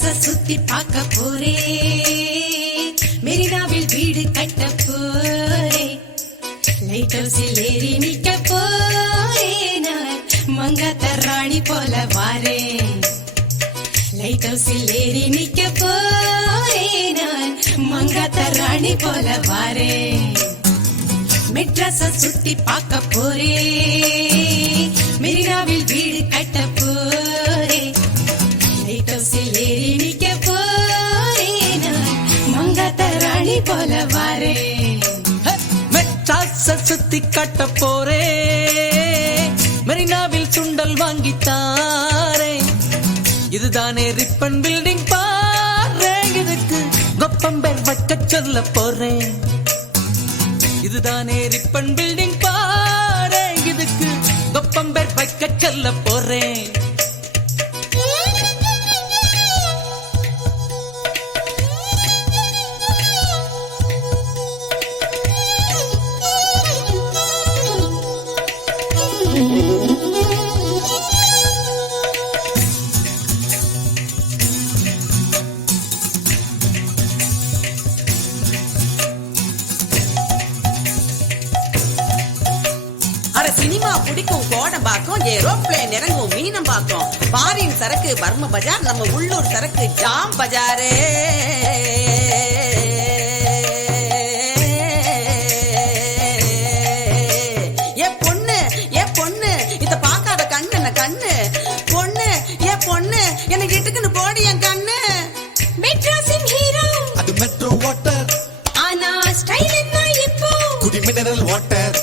மெட்ராஸ சுத்தி பார்க்க போறேன், மெரினாவில் வீடு கட்ட போறேன், லைட் ஹவுஸில் ஏறி நிக்க போறேன், நான் மங்காத்த ராணி போல வாரேன். லைட் ஹவுஸில் ஏறி நிக்க போறேன், நான் மங்காத்த ராணி போல வாரேன். மெட்ராஸ சுத்தி பார்க்க போறேன், மெரினாவில் வீடு கட்ட போறேன், லைட் ஹவுஸில் ஏறி நிக்க போறேன், நான் மங்காத்த ராணி போல வாரேன். மெட்ராஸ சுத்தி கட்ட போறேன், மெரினாவில் சுண்டல் வாங்கித்தாரேன். இதுதானே ரிப்பன் பில்டிங் பாரு, இதுக்கு கொப்பம்பேர் வைக்க சொல்ல போறேன். இதுதானே ரிப்பன் பில்டிங் பாரு, இதுக்கு கொப்பம்பேர் வைக்க சொல்ல போறேன். சினிமா பிடிக்கும் கோடம்பாக்கம், ஏரோப்ளேன் இறங்கும் மீனம்பாக்கம், பாரின் சரக்கு பர்ம பஜார், நம்ம உள்ளூர் சரக்கு ஜாம் பஜாரே. ஏ பொண்ணு இத பாக்காத கண்ணு கண்ணு, பொண்ணு ஏ பொண்ணு எனக்கு இட்டுக்குன்னு போடி என் கண்ணு. மெட்ராஸின் ஹீரோ அது மெட்ரோ வாட்டர், ஆனா ஸ்டைல் என்ன இப்போ குடி மினரல் வாட்டர்.